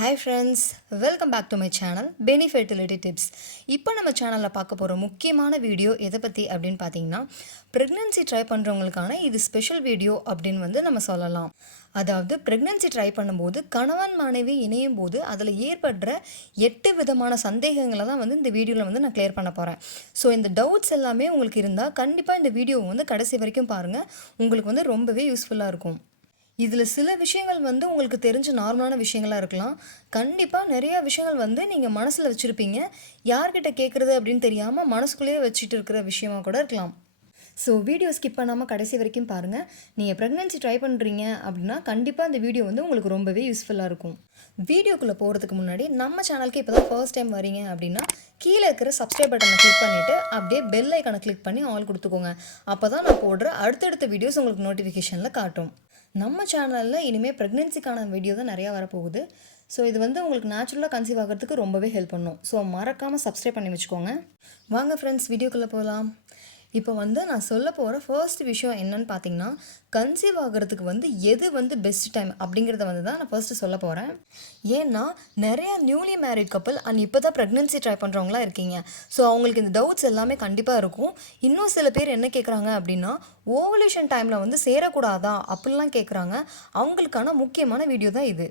Hi friends, welcome back to my channel Benny Fertility Tips. இப்போ நம்ம சேனலில் பார்க்க போகிற முக்கியமான வீடியோ எதை பற்றி அப்படின்னு பார்த்தீங்கன்னா ப்ரெக்னென்சி ட்ரை பண்ணுறவங்களுக்கான இது ஸ்பெஷல் வீடியோ அப்படின்னு நம்ம சொல்லலாம். அதாவது ப்ரெக்னென்சி ட்ரை பண்ணும்போது கணவன் மனைவி இணையும் போது அதில் ஏற்படுற 8 விதமான சந்தேகங்களை தான் இந்த வீடியோவில் நான் கிளியர் பண்ண போகிறேன். ஸோ இந்த டவுட்ஸ் எல்லாமே உங்களுக்கு இருந்தால் கண்டிப்பாக இந்த வீடியோவை கடைசி வரைக்கும் பாருங்கள். உங்களுக்கு ரொம்பவே யூஸ்ஃபுல்லாக இருக்கும். இதில் சில விஷயங்கள் உங்களுக்கு தெரிஞ்ச நார்மலான விஷயங்களாக இருக்கலாம். கண்டிப்பாக நிறையா விஷயங்கள் நீங்கள் மனசில் வச்சுருப்பீங்க. யார்கிட்ட கேட்குறது அப்படின்னு தெரியாமல் மனசுக்குள்ளேயே வச்சுட்டு இருக்கிற விஷயமாக கூட இருக்கலாம். ஸோ வீடியோ ஸ்கிப் பண்ணாமல் கடைசி வரைக்கும் பாருங்கள். நீங்கள் ப்ரெக்னென்சி ட்ரை பண்ணுறீங்க அப்படின்னா கண்டிப்பாக இந்த வீடியோ உங்களுக்கு ரொம்பவே யூஸ்ஃபுல்லாக இருக்கும். வீடியோக்குள்ளே போகிறதுக்கு முன்னாடி நம்ம சேனலுக்கு இப்போ தான் ஃபர்ஸ்ட் டைம் வரீங்க அப்படின்னா கீழே இருக்கிற சப்ஸ்கிரைப் பட்டனை கிளிக் பண்ணிவிட்டு அப்படியே பெல் ஐக்கானை கிளிக் பண்ணி ஆல் கொடுத்துக்கோங்க. அப்போ தான் நான் போடுற அடுத்தடுத்த வீடியோஸ் உங்களுக்கு நோட்டிஃபிகேஷனில் காட்டும். நம்ம சேனலில் இனிமேல் ப்ரெக்னென்சிக்கான வீடியோ தான் நிறையா வரப்போகுது. ஸோ இது உங்களுக்கு நேச்சுரலாக கன்சீவ் ஆகிறதுக்கு ரொம்பவே ஹெல்ப் பண்ணும். ஸோ மறக்காமல் சப்ஸ்கிரைப் பண்ணி வச்சுக்கோங்க. வாங்க ஃப்ரெண்ட்ஸ், வீடியோக்குள்ளே போகலாம். இப்போ நான் சொல்ல போகிற ஃபர்ஸ்ட் விஷயம் என்னன்னு பார்த்தீங்கன்னா, கன்சீவ் ஆகிறதுக்கு எது பெஸ்ட் டைம் அப்படிங்கிறத தான் நான் ஃபர்ஸ்ட்டு சொல்ல போகிறேன். ஏன்னா நிறையா நியூலி மேரிட் கப்பல் அண்ட் இப்போ தான் ப்ரெக்னென்சி ட்ரை பண்ணுறவங்களாம் இருக்கீங்க. ஸோ அவங்களுக்கு இந்த டவுட்ஸ் எல்லாமே கண்டிப்பாக இருக்கும். இன்னும் சில பேர் என்ன கேட்குறாங்க அப்படின்னா, ஓவலேஷன் டைமில் சேரக்கூடாதா அப்படிலாம் கேட்குறாங்க. அவங்களுக்கான முக்கியமான வீடியோ தான் இது.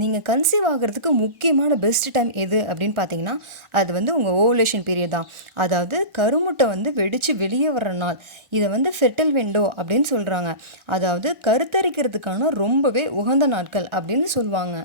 நீங்கள் கன்சீவ் ஆகிறதுக்கு முக்கியமான பெஸ்ட் டைம் எது அப்படின்னு பார்த்தீங்கன்னா, அது உங்கள் ஓவலேஷன் பீரியட் தான். அதாவது கருமுட்டை வெடித்து வெளியே வர்ற நாள். இதை ஃபெர்டைல் விண்டோ அப்படின்னு சொல்கிறாங்க. அதாவது கருத்தரிக்கிறதுக்கான ரொம்பவே உகந்த நாட்கள் அப்படின்னு சொல்லுவாங்க.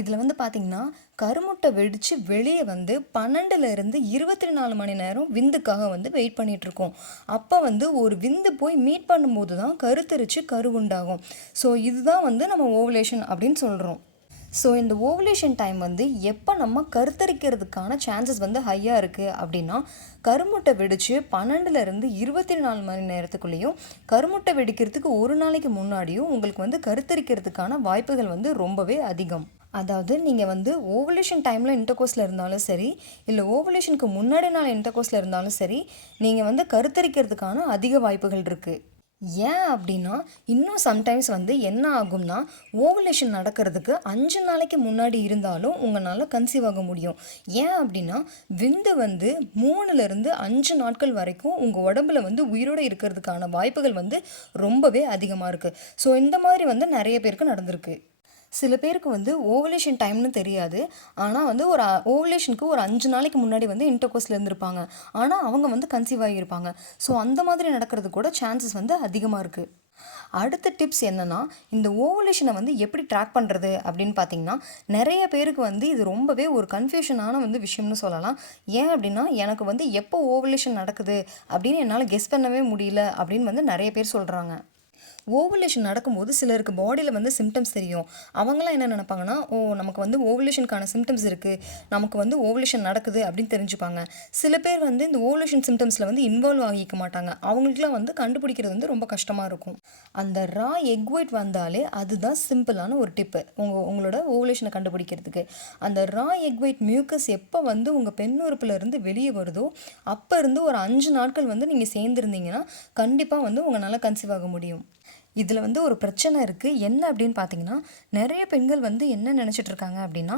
இதில் பார்த்தீங்கன்னா கருமுட்டை வெடித்து வெளியே 12லேருந்து 24 மணி நேரம் விந்துக்காக வெயிட் பண்ணிகிட்ருக்கோம். அப்போ ஒரு விந்து போய் மீட் பண்ணும்போது தான் கருத்தரித்து கருவுண்டாகும். ஸோ இதுதான் நம்ம ஓவலேஷன் அப்படின்னு சொல்கிறோம். ஸோ இந்த ஓவலேஷன் டைம் எப்போ நம்ம கருத்தரிக்கிறதுக்கான சான்சஸ் ஹையாக இருக்குது அப்படின்னா, கருமுட்டை வெடித்து 12லேருந்து 24 மணி நேரத்துக்குள்ளேயும் கருமுட்டை வெடிக்கிறதுக்கு ஒரு நாளைக்கு முன்னாடியும் உங்களுக்கு கருத்தரிக்கிறதுக்கான வாய்ப்புகள் ரொம்பவே அதிகம். அதாவது நீங்கள் ஓவலேஷன் டைமில் இன்டர்கோர்ஸில் இருந்தாலும் சரி, இல்லை ஓவலேஷனுக்கு முன்னாடி நாள் இன்டர்கோர்ஸில் இருந்தாலும் சரி, நீங்கள் கருத்தரிக்கிறதுக்கான அதிக வாய்ப்புகள் இருக்குது. ஏன் அப்படின்னா, இன்னும் சம்டைம்ஸ் என்ன ஆகும்னா, ஓவலேஷன் நடக்கிறதுக்கு 5 நாளைக்கு முன்னாடி இருந்தாலும் உங்களால் கன்சீவ் ஆக முடியும். ஏன் அப்படின்னா, விந்து 3லேருந்து 5 நாட்கள் வரைக்கும் உங்கள் உடம்புல உயிரோடு இருக்கிறதுக்கான வாய்ப்புகள் ரொம்பவே அதிகமாக இருக்குது. ஸோ இந்த மாதிரி நிறைய பேருக்கு நடந்திருக்கு. சில பேருக்கு ஓவலேஷன் டைம்னு தெரியாது. ஆனால் ஒரு ஓவலேஷனுக்கு ஒரு 5 நாளைக்கு முன்னாடி இன்டர்கோர்ஸில் இருந்திருப்பாங்க. ஆனால் அவங்க கன்சீவ் ஆகியிருப்பாங்க. ஸோ அந்த மாதிரி நடக்கிறது கூட சான்சஸ் அதிகமாக இருக்குது. அடுத்த டிப்ஸ் என்னென்னா, இந்த ஓவலேஷனை எப்படி ட்ராக் பண்ணுறது அப்படின்னு பார்த்தீங்கன்னா, நிறைய பேருக்கு இது ரொம்பவே ஒரு கன்ஃபியூஷனான விஷயம்னு சொல்லலாம். ஏன் அப்படின்னா, எனக்கு எப்போ ஓவலேஷன் நடக்குது அப்படின்னு என்னால் கெஸ் பண்ணவே முடியல அப்படின்னு நிறைய பேர் சொல்கிறாங்க. ஓவலேஷன் நடக்கும்போது சிலருக்கு பாடியில் சிம்டம்ஸ் தெரியும். அவங்களாம் என்ன நினைப்பாங்கன்னா, நமக்கு ஓவலேஷனுக்கான சிம்டம்ஸ் இருக்குது, நமக்கு ஓவலேஷன் நடக்குது அப்படின்னு தெரிஞ்சுப்பாங்க. சில பேர் இந்த ஓவலேஷன் சிம்டம்ஸில் இன்வால்வ் ஆகிக்க மாட்டாங்க. அவங்களுக்குலாம் கண்டுபிடிக்கிறது ரொம்ப கஷ்டமாக இருக்கும். அந்த ரா எக் ஒயிட் வந்தாலே அதுதான் சிம்பிளான ஒரு டிப்பு உங்களோட ஓவலேஷனை கண்டுபிடிக்கிறதுக்கு. அந்த ரா எக் ஒயிட் மியூக்கஸ் எப்போ உங்கள் பெண் உறுப்புலேருந்து வெளியே வருதோ அப்போ இருந்து ஒரு 5 நாட்கள் நீங்கள் சேர்ந்துருந்தீங்கன்னா கண்டிப்பாக உங்களால் கன்சீவ் ஆக முடியும். இதில் ஒரு பிரச்சனை இருக்குது. என்ன அப்படின்னு பார்த்தீங்கன்னா, நிறைய பெண்கள் என்ன நினச்சிட்டு இருக்காங்க அப்படின்னா,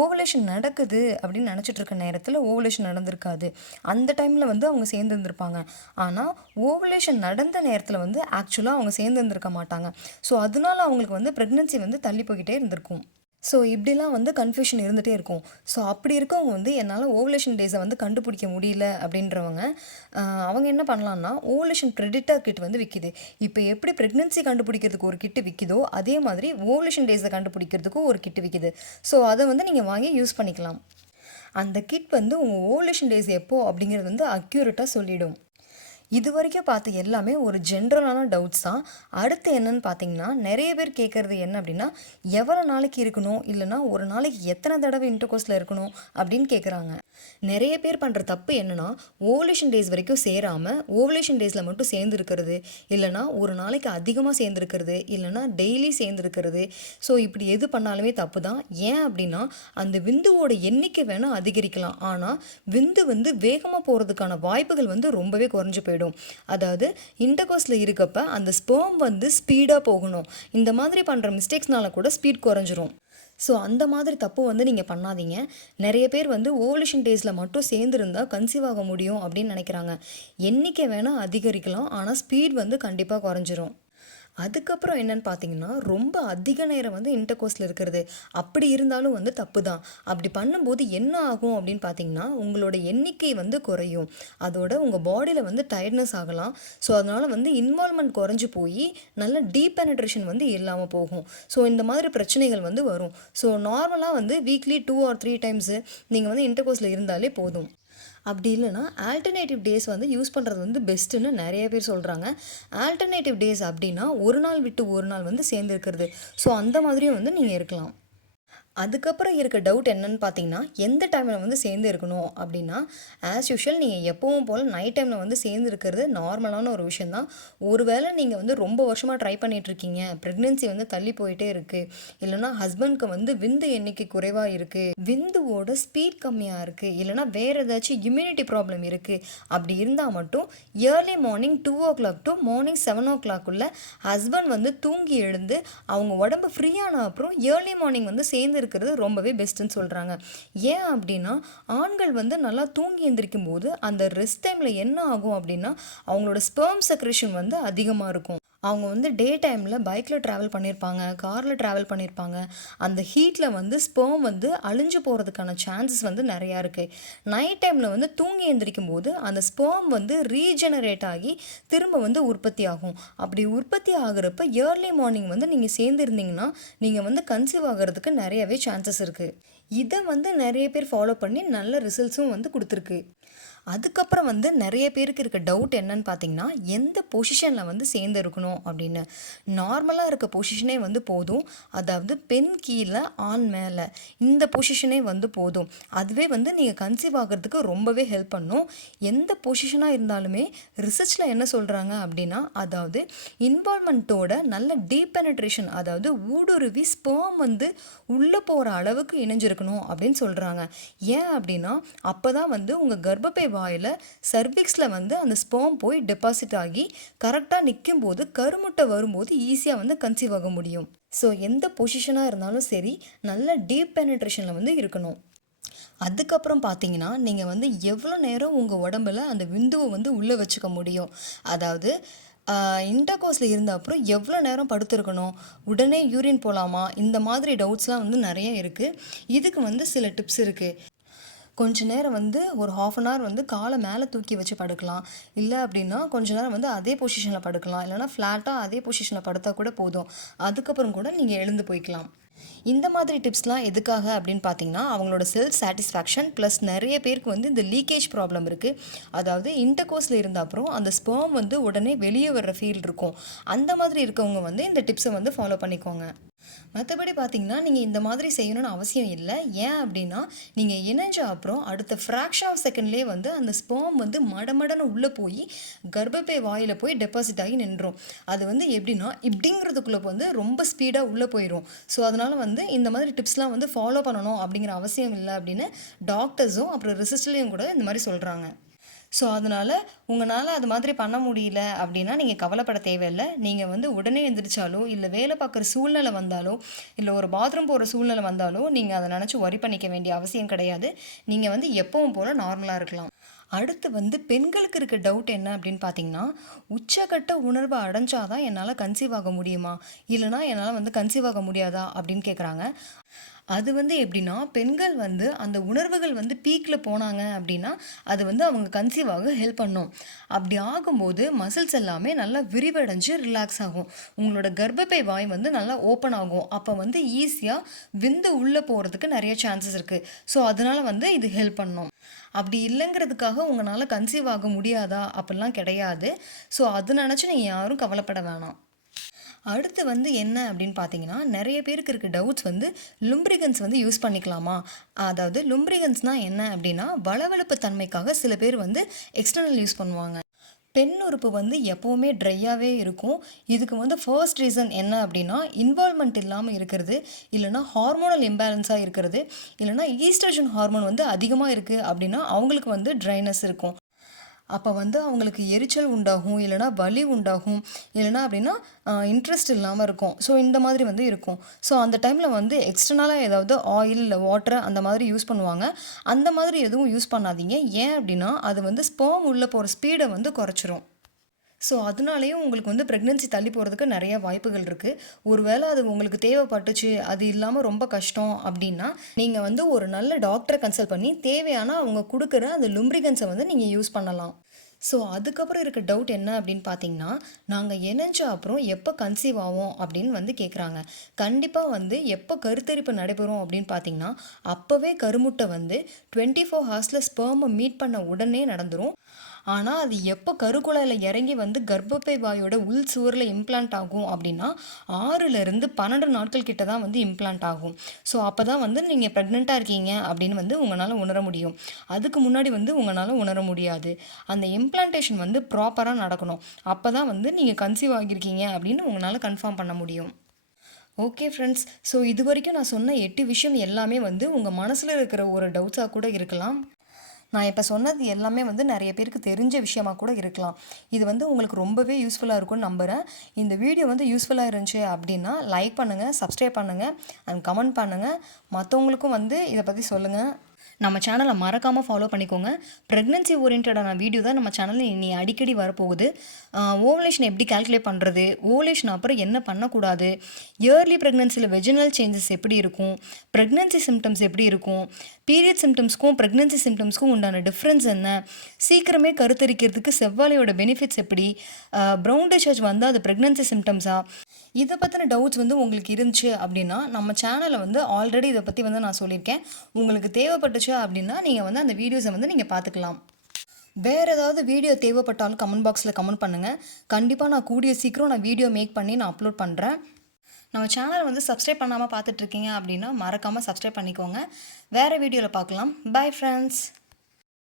ஓவலேஷன் நடக்குது அப்படின்னு நினச்சிட்டு இருக்க நேரத்தில் ஓவலேஷன் நடந்திருக்காது. அந்த டைமில் அவங்க சேர்ந்துருந்துருப்பாங்க. ஆனால் ஓவலேஷன் நடந்த நேரத்தில் ஆக்சுவலாக அவங்க சேர்ந்துருந்துருக்க மாட்டாங்க. ஸோ அதனால அவங்களுக்கு ப்ரெக்னென்சி தள்ளி போய்கிட்டே இருந்திருக்கும். ஸோ இப்படிலாம் கன்ஃபியூஷன் இருந்துகிட்டே இருக்கும். ஸோ அப்படி இருக்கவங்க என்னால் ஓவலேஷன் டேஸை கண்டுபிடிக்க முடியல அப்படின்றவங்க அவங்க என்ன பண்ணலான்னா, ஓவலேஷன் ப்ரெடிக்டர் கிட் விற்கிது. இப்போ எப்படி ப்ரெக்னென்சி கண்டுபிடிக்கிறதுக்கு ஒரு கிட்டு விற்கிதோ அதே மாதிரி ஓவலேஷன் டேஸை கண்டுபிடிக்கிறதுக்கும் ஒரு கிட்டு விற்கிது. ஸோ அதை நீங்கள் வாங்கி யூஸ் பண்ணிக்கலாம். அந்த கிட் உங்கள் ஓவலேஷன் டேஸ் எப்போ அப்படிங்கிறது அக்யூரேட்டாக சொல்லிடும். இது வரைக்கும் பார்த்து எல்லாமே ஒரு ஜென்ரலான டவுட்ஸ் தான். அடுத்து என்னன்னு பார்த்தீங்கன்னா, நிறைய பேர் கேட்குறது என்ன அப்படின்னா, எவ்வளோ நாளைக்கு இருக்கணும், இல்லைனா ஒரு நாளைக்கு எத்தனை தடவை இன்டர்கோர்ஸில் இருக்கணும் அப்படின்னு கேட்குறாங்க. நிறைய பேர் பண்ணுற தப்பு என்னென்னா, ஓவலேஷன் டேஸ் வரைக்கும் சேராமல் ஓவலேஷன் டேஸில் மட்டும் சேர்ந்துருக்கிறது, இல்லைனா ஒரு நாளைக்கு அதிகமாக சேர்ந்துருக்கிறது, இல்லைனா டெய்லி சேர்ந்துருக்கிறது. ஸோ இப்படி எது பண்ணாலுமே தப்பு தான். ஏன் அப்படின்னா, அந்த விந்துவோட எண்ணிக்கை வேணால் அதிகரிக்கலாம், ஆனால் விந்து வேகமாக போகிறதுக்கான வாய்ப்புகள் ரொம்பவே குறைஞ்சி போயிடும். அதாவது இன்டர்கோர்ஸில் இருக்கப்ப அந்த ஸ்பெர்ம் ஸ்பீடாக போகணும். இந்த மாதிரி பண்ணுற மிஸ்டேக்ஸ்னால கூட ஸ்பீட் குறைஞ்சிரும். ஸோ அந்த மாதிரி தப்பு வந்து நீங்கள் பண்ணாதீங்க. நிறைய பேர் வந்து ஓவலேஷன் டேஸில் மட்டும் சேர்ந்துருந்தா கன்சீவ் ஆக முடியும் அப்படின்னு நினைக்கிறாங்க. எண்ணிக்கை வேணால் அதிகரிக்கலாம், ஆனால் ஸ்பீட் வந்து கண்டிப்பாக குறைஞ்சிரும். அதுக்கப்புறம் என்னன்னு பார்த்தீங்கன்னா, ரொம்ப அதிக நேரம் வந்து இன்டர்கோர்ஸில் இருக்கிறது. அப்படி இருந்தாலும் வந்து தப்பு தான். அப்படி பண்ணும்போது என்ன ஆகும் அப்படின்னு பார்த்தீங்கன்னா, உங்களோட எண்ணிக்கை வந்து குறையும். அதோட உங்கள் பாடியில் வந்து டயர்ட்னஸ் ஆகலாம். ஸோ அதனால் வந்து இன்வால்வ்மெண்ட் குறைஞ்சு போய் நல்ல டீப் பெனட்ரேஷன் வந்து இல்லாமல் போகும். ஸோ இந்த மாதிரி பிரச்சனைகள் வந்து வரும். ஸோ நார்மலாக வந்து வீக்லி 2 ஆர் 3 டைம்ஸு நீங்கள் வந்து இன்டர்கோர்ஸில் இருந்தாலே போதும். அப்படி இல்லைனா ஆல்டர்னேட்டிவ் டேஸ் வந்து யூஸ் பண்ணுறது வந்து பெஸ்ட்டுன்னு நிறைய பேர் சொல்கிறாங்க. ஆல்டர்னேட்டிவ் டேஸ் அப்படின்னா ஒரு நாள் விட்டு ஒரு நாள் வந்து சேர்ந்துருக்கிறது. ஸோ அந்த மாதிரியும் வந்து நீங்கள் இருக்கலாம். அதுக்கப்புறம் இருக்க டவுட் என்னன்னு பார்த்தீங்கன்னா, எந்த டைமில் வந்து சேர்ந்து இருக்கணும் அப்படின்னா, ஆஸ் யூஷுவல் நீங்கள் எப்பவும் போல் நைட் டைமில் வந்து சேர்ந்து இருக்கிறது நார்மலான ஒரு விஷயந்தான். ஒருவேளை நீங்கள் வந்து ரொம்ப வருஷமாக ட்ரை பண்ணிகிட்ருக்கீங்க, ப்ரெக்னென்சி வந்து தள்ளி போயிட்டே இருக்குது, இல்லைனா ஹஸ்பண்ட்க்கு வந்து விந்து எண்ணிக்கை குறைவாக இருக்குது, விந்துவோட ஸ்பீட் கம்மியாக இருக்குது, இல்லைனா வேறு ஏதாச்சும் இம்யூனிட்டி ப்ராப்ளம் இருக்குது, அப்படி இருந்தால் மட்டும் early morning 2 to morning 7 husband வந்து தூங்கி எழுந்து அவங்க உடம்பு ஃப்ரீயான அப்புறம் ஏர்லி மார்னிங் வந்து சேர்ந்து இருக்கிறது ரொம்பவே பெஸ்ட்டுன்னு சொல்கிறாங்க. ஏன் அப்படின்னா, ஆண்கள் வந்து நல்லா தூங்கி எந்திரிக்கும் போது அந்த ரெஸ்ட் டைமில் என்ன ஆகும் அப்படின்னா, அவங்களோட ஸ்பெர்ம் செக்ரேஷன் வந்து அதிகமாக இருக்கும். அவங்க வந்து டே டைமில் பைக்கில் ட்ராவல் பண்ணியிருப்பாங்க, காரில் ட்ராவல் பண்ணியிருப்பாங்க. அந்த ஹீட்டில் வந்து ஸ்பெர்ம் வந்து அழிஞ்சு போகிறதுக்கான சான்சஸ் வந்து நிறையா இருக்குது. நைட் டைமில் வந்து தூங்கி எழுந்திரிக்கும் போது அந்த ஸ்பெர்ம் வந்து ரீஜெனரேட் ஆகி திரும்ப வந்து உற்பத்தி ஆகும். அப்படி உற்பத்தி ஆகிறப்ப ஏர்லி மார்னிங் வந்து நீங்கள் சேர்ந்துருந்தீங்கன்னா நீங்கள் வந்து கன்சீவ் ஆகிறதுக்கு நிறையவே சான்சஸ் இருக்குது. இதை வந்து நிறைய பேர் ஃபாலோ பண்ணி நல்ல ரிசல்ட்ஸும் வந்து கொடுத்துருக்கு. அதுக்கப்புறம் வந்து நிறைய பேருக்கு இருக்க டவுட் என்னன்னு பார்த்தீங்கன்னா, எந்த பொசிஷனில் வந்து சேர்ந்து இருக்கணும் அப்படின்னு. நார்மலாக இருக்க பொசிஷனே வந்து போதும். அதாவது பெண் கீழே ஆண் மேலே இந்த பொசிஷனே வந்து போதும். அதுவே வந்து நீங்கள் கன்சீவ் ஆகிறதுக்கு ரொம்பவே ஹெல்ப் பண்ணும். எந்த பொசிஷனாக இருந்தாலுமே ரிசர்ச்சில் என்ன சொல்கிறாங்க அப்படின்னா, அதாவது இன்வால்வ்மெண்ட்டோட நல்ல டீப் பெனட்ரேஷன், அதாவது ஊடுருவி ஸ்பெர்ம் வந்து உள்ளே போகிற அளவுக்கு இணைஞ்சிருக்கணும் அப்படின்னு சொல்கிறாங்க. ஏன் அப்படின்னா, அப்போ தான் வந்து உங்கள் கர்ப்பப்பை வாயில் சர்விக்ஸில் வந்து அந்த ஸ்பெர்ம் போய் டெபாசிட் ஆகி கரெக்டாக நிற்கும் போது கருமுட்டை வரும்போது ஈஸியாக வந்து கன்சீவ் ஆக முடியும். ஸோ எந்த பொசிஷனாக இருந்தாலும் சரி, நல்ல டீப் பெனட்ரேஷனில் வந்து இருக்கணும். அதுக்கப்புறம் பார்த்தீங்கன்னா, நீங்கள் வந்து எவ்வளோ நேரம் உங்கள் உடம்புல அந்த விந்துவை வந்து உள்ளே வச்சுக்க முடியும், அதாவது இன்டர்கோர்ஸில் இருந்த அப்புறம் எவ்வளோ நேரம் படுத்திருக்கணும், உடனே யூரின் போகலாமா, இந்த மாதிரி டவுட்ஸ்லாம் வந்து நிறைய இருக்குது. இதுக்கு வந்து சில டிப்ஸ் இருக்குது. கொஞ்ச நேரம் வந்து ஒரு 1/2 hour வந்து காலை மேலே தூக்கி வச்சு படுக்கலாம். இல்லை அப்படின்னா கொஞ்ச நேரம் வந்து அதே பொசிஷனில் படுக்கலாம். இல்லைனா ஃப்ளாட்டாக அதே பொசிஷனில் படுத்தா கூட போதும். அதுக்கப்புறம் கூட நீங்கள் எழுந்து போய்க்கலாம். இந்த மாதிரி டிப்ஸ்லாம் எதுக்காக அப்படின்னு பார்த்தீங்கன்னா, அவங்களோட செல்ஃப் சாட்டிஸ்ஃபேக்ஷன் ப்ளஸ் நிறைய பேருக்கு வந்து இந்த லீக்கேஜ் ப்ராப்ளம் இருக்குது. அதாவது இன்டர்கோர்ஸில் இருந்த அப்புறம் அந்த ஸ்பெர்ம் வந்து உடனே வெளியே வர்ற ஃபீல் இருக்கும். அந்த மாதிரி இருக்கவங்க வந்து இந்த டிப்ஸை வந்து ஃபாலோ பண்ணிக்கோங்க. மற்றபடி பார்த்தீங்கன்னா, நீங்கள் இந்த மாதிரி செய்யணும்னு அவசியம் இல்லை. ஏன் அப்படின்னா, நீங்கள் இணைஞ்ச அப்புறம் அடுத்த ஃப்ராக்ஷன் ஆஃப் செகண்ட்லேயே வந்து அந்த ஸ்பெர்ம் வந்து மடமடன்னு உள்ளே போய் கர்ப்பப்பை வாயில் போய் டெபாசிட் ஆகி நின்றும். அது வந்து எப்படின்னா, இப்படிங்கிறதுக்குள்ளே வந்து ரொம்ப ஸ்பீடாக உள்ளே போயிடும். ஸோ அதனால் வந்து இந்த மாதிரி டிப்ஸ்லாம் வந்து ஃபாலோ பண்ணணும் அப்படிங்கிற அவசியம் இல்லை அப்படின்னு டாக்டர்ஸும் அப்புறம் ரிசர்ச்லேயும் கூட இந்த மாதிரி சொல்கிறாங்க. ஸோ அதனால் உங்களால் அது மாதிரி பண்ண முடியல அப்படின்னா நீங்கள் கவலைப்பட தேவையில்லை. நீங்கள் வந்து உடனே எந்திரிச்சாலோ, இல்லை வேலை பார்க்குற சூழ்நிலை வந்தாலோ, இல்லை ஒரு பாத்ரூம் போகிற சூழ்நிலை வந்தாலோ நீங்கள் அதை நினச்சி ஒரி பண்ணிக்க வேண்டிய அவசியம் கிடையாது. நீங்கள் வந்து எப்பவும் போல் நார்மலாக இருக்கலாம். அடுத்து வந்து பெண்களுக்கு இருக்க டவுட் என்ன அப்படின்னு பார்த்தீங்கன்னா, உச்சக்கட்ட உணர்வை அடைஞ்சாதான் என்னால் கன்சீவ் ஆக முடியுமா, இல்லைனா என்னால் வந்து கன்சீவ் ஆக முடியாதா அப்படின்னு கேட்குறாங்க. அது வந்து எப்படின்னா, பெண்கள் வந்து அந்த உணர்வுகள் வந்து பீக்கில் போனாங்க அப்படின்னா அது வந்து அவங்க கன்சீவ் ஆக ஹெல்ப் பண்ணும். அப்படி ஆகும்போது மசில்ஸ் எல்லாமே நல்லா விரிவடைஞ்சு ரிலாக்ஸ் ஆகும். உங்களோட கர்ப்பப்பை வாய் வந்து நல்லா ஓப்பன் ஆகும். அப்போ வந்து ஈஸியாக விந்து உள்ளே போகிறதுக்கு நிறைய சான்சஸ் இருக்குது. ஸோ அதனால் வந்து இது ஹெல்ப் பண்ணும். அப்படி இல்லைங்கிறதுக்காக உங்களால் கன்சீவ் ஆக முடியாதா அப்படிலாம் கிடையாது. ஸோ அது நினச்சி நீங்கள் யாரும் கவலைப்பட வேணாம். அடுத்து வந்து என்ன அப்படின்னு பார்த்தீங்கன்னா, நிறைய பேருக்கு இருக்க டவுட்ஸ் வந்து லும்ப்ரிகன்ஸ் வந்து யூஸ் பண்ணிக்கலாமா, அதாவது லும்ப்ரிகன்ஸ்னால் என்ன அப்படின்னா, வளவளப்பு தன்மைக்காக சில பேர் வந்து எக்ஸ்டர்னல் யூஸ் பண்ணுவாங்க. பெண் உறுப்பு வந்து எப்போவுமே ட்ரையாகவே இருக்கும். இதுக்கு வந்து ஃபர்ஸ்ட் ரீசன் என்ன அப்படின்னா, இன்வால்வ்மெண்ட் இல்லாமல் இருக்கிறது, இல்லைனா ஹார்மோனல் இம்பேலன்ஸாக இருக்கிறது, இல்லைனா ஈஸ்ட்ரோஜன் ஹார்மோன் வந்து அதிகமாக இருக்குது அப்படின்னா அவங்களுக்கு வந்து ட்ரைனஸ் இருக்கும். அப்போ வந்து அவங்களுக்கு எரிச்சல் உண்டாகும், இல்லைனா வலி உண்டாகும், இல்லைனா அப்படின்னா இன்ட்ரெஸ்ட் இல்லாமல் இருக்கும். ஸோ இந்த மாதிரி வந்து இருக்கும். ஸோ அந்த டைமில் வந்து எக்ஸ்டர்னலாக ஏதாவது ஆயில் இல்லை வாட்டர் அந்த மாதிரி யூஸ் பண்ணுவாங்க. அந்த மாதிரி எதுவும் யூஸ் பண்ணாதீங்க. ஏன் அப்படின்னா அது வந்து ஸ்பெர்ம் உள்ளே போகிற ஸ்பீடை வந்து குறைச்சிரும். ஸோ அதனாலேயும் உங்களுக்கு வந்து ப்ரெக்னென்சி தள்ளி போகிறதுக்கு நிறைய வாய்ப்புகள் இருக்குது. ஒருவேளை அது உங்களுக்கு தேவைப்பட்டுச்சு, அது இல்லாமல் ரொம்ப கஷ்டம் அப்படின்னா நீங்கள் வந்து ஒரு நல்ல டாக்டரை கன்சல்ட் பண்ணி தேவையான அவங்க கொடுக்குற அந்த லும்ப்ரிகன்ஸை வந்து நீங்கள் யூஸ் பண்ணலாம். ஸோ அதுக்கப்புறம் இருக்க டவுட் என்ன அப்படின்னு பார்த்தீங்கன்னா, நாங்கள் இணைஞ்ச அப்புறம் எப்போ கன்சீவ் ஆவோம் அப்படின்னு வந்து கேட்குறாங்க. கண்டிப்பாக வந்து எப்போ கருத்தரிப்பு நடைபெறும் அப்படின்னு பார்த்தீங்கன்னா, அப்போவே கருமுட்டை வந்து 24 ஹவர்ஸில் ஸ்பெர்மை மீட் பண்ண உடனே நடந்துரும். ஆனால் அது எப்போ கருக்குழாயில் இறங்கி வந்து கர்ப்பப்பை வாயோட உள் சுவரில் இம்ப்ளான்ட் ஆகும் அப்படின்னா 6லேருந்து 12 நாட்கள் கிட்ட தான் வந்து இம்ப்ளான்ட் ஆகும். ஸோ அப்போ தான் வந்து நீங்கள் ப்ரெக்னெண்ட்டாக இருக்கீங்க அப்படின்னு வந்து உங்களால் உணர முடியும். அதுக்கு முன்னாடி வந்து உங்களால் உணர முடியாது. அந்த இம்ப்ளான்டேஷன் வந்து ப்ராப்பராக நடக்கணும். அப்போ தான் வந்து நீங்கள் கன்சீவ் ஆகியிருக்கீங்க அப்படின்னு உங்களால் கன்ஃபார்ம் பண்ண முடியும். ஓகே ஃப்ரெண்ட்ஸ், ஸோ இது வரைக்கும் நான் சொன்ன 8 விஷயம் எல்லாமே வந்து உங்கள் மனசில் இருக்கிற ஒரு டவுட்ஸாக கூட இருக்கலாம். நான் இப்போ சொன்னது எல்லாமே வந்து நிறைய பேருக்கு தெரிஞ்ச விஷயமா கூட இருக்கலாம். இது வந்து உங்களுக்கு ரொம்பவே யூஸ்ஃபுல்லாக இருக்கும்னு நம்புகிறேன். இந்த வீடியோ வந்து யூஸ்ஃபுல்லாக இருந்துச்சு அப்படின்னா லைக் பண்ணுங்கள், சப்ஸ்கிரைப் பண்ணுங்கள் அண்ட் கமெண்ட் பண்ணுங்கள். மற்றவங்களுக்கும் வந்து இதை பற்றி சொல்லுங்கள். நம்ம சேனலை மறக்காமல் ஃபாலோ பண்ணிக்கோங்க. ப்ரெக்னென்சி ஓரியன்டான வீடியோ தான் நம்ம சேனலில் இனி அடிக்கடி வரப்போகுது. ஓவலேஷன் எப்படி கால்குலேட் பண்ணுறது, ஓவலேஷன் அப்புறம் என்ன பண்ணக்கூடாது, இயர்லி ப்ரெக்னென்சியில் வெஜினல் சேஞ்சஸ் எப்படி இருக்கும், ப்ரெக்னென்சி சிம்டம்ஸ் எப்படி இருக்கும், பீரியட் சிம்டம்ஸ்க்கும் ப்ரெக்னென்சி சிம்டம்ஸ்க்கும் உண்டான டிஃப்ரென்ஸ் என்ன, சீக்கிரமே கருத்தரிக்கிறதுக்கு செவ்வாழையோட பெனிஃபிட்ஸ் எப்படி, ப்ரௌன் டிஸ்சார்ஜ் வந்து அது ப்ரெக்னென்சி சிம்டம்ஸா, இதை பற்றின டவுட்ஸ் வந்து உங்களுக்கு இருந்துச்சு அப்படின்னா நம்ம சேனலை வந்து ஆல்ரெடி இதை பற்றி வந்து நான் சொல்லியிருக்கேன். உங்களுக்கு தேவைப்பட்டுச்சு அப்படின்னா நீங்கள் வந்து அந்த வீடியோஸை வந்து நீங்கள் பார்த்துக்கலாம். வேறு ஏதாவது வீடியோ தேவைப்பட்டாலும் கமெண்ட் பாக்ஸில் கமெண்ட் பண்ணுங்கள். கண்டிப்பாக நான் கூடிய சீக்கிரம் நான் வீடியோ மேக் பண்ணி நான் அப்லோட் பண்ணுறேன். நம்ம சேனலை வந்து சப்ஸ்கிரைப் பண்ணாமல் பார்த்துட்ருக்கீங்க அப்படின்னா மறக்காமல் சப்ஸ்கிரைப் பண்ணிக்கோங்க. வேறு வீடியோவில் பார்க்கலாம். Bye friends.